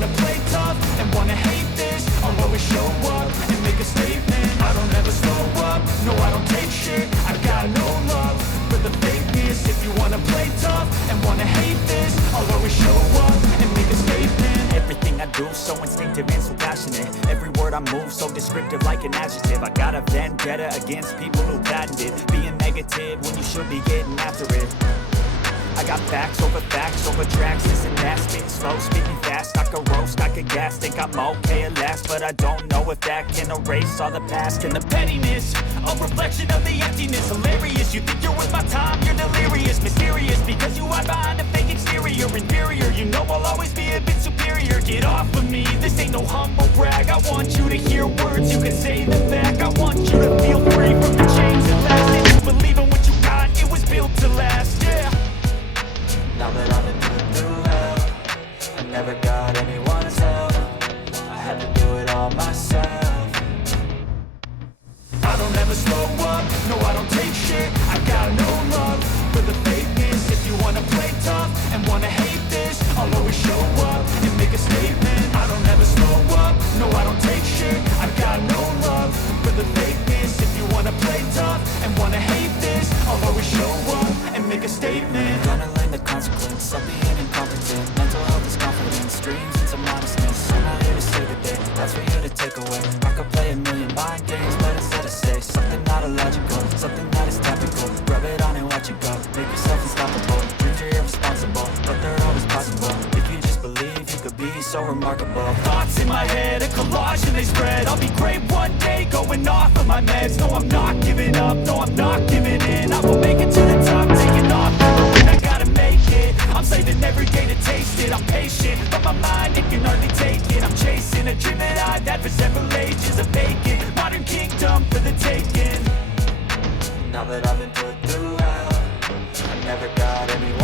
wanna play tough and wanna hate this, I'll always show up and make a statement. I don't ever slow up, no I don't take shit. I got no love for the fakeness. If you wanna play tough and wanna hate this, I'll always show up and make a statement. Everything I do so instinctive and so passionate. Every word I move so descriptive like an adjective. I got a vendetta against people who patented being negative when you should be getting after it. I got facts over tracks, this and that. Spitting slow, speaking fast, I could roast, I could gas. Think I'm okay at last, but I don't know if that can erase all the past. And the pettiness, a reflection of the emptiness. Hilarious, you think you're worth my time, you're delirious. Mysterious, because you hide behind a fake exterior. Inferior, you know I'll always be a bit superior. Get off of me, this ain't no humble brag. I want you to hear words, you can say them back. I want you to feel free from the chains that last. And you believe in what you got, it was built to last, yeah. Now that I've been through hell, I never got anyone's help. I had to do it all myself. I don't ever slow up, no I don't take shit. I got no love for the fakeness. If you wanna play tough and wanna hate this, I'll always show up and make a statement. I don't ever slow up, no I don't take shit. I got no love for the fakeness. If you wanna play tough and wanna hate this, I'll always show up and make a statement. Gonna learn the consequence of being incompetent. Mental health is confidence, dreams and some modestness. I'm not here to save the day, that's for you to take away. I could play a million mind games, but instead I say something not illogical, something that is topical. Rub it on and watch it go, make yourself unstoppable. Dreams are irresponsible, but they're always possible. If you just believe, you could be so remarkable. Thoughts in my head, a collage and they spread. I'll be great one day, going off of my meds. No, I'm not giving up, no, I'm not giving in. I will make it to the top, taking off. I gotta make it, I'm saving every day to taste it. I'm patient, but my mind, it can hardly take it. I'm chasing a dream that I've had for several ages. A vacant, modern kingdom for the taking. Now that I've been put through hell, I never got anyone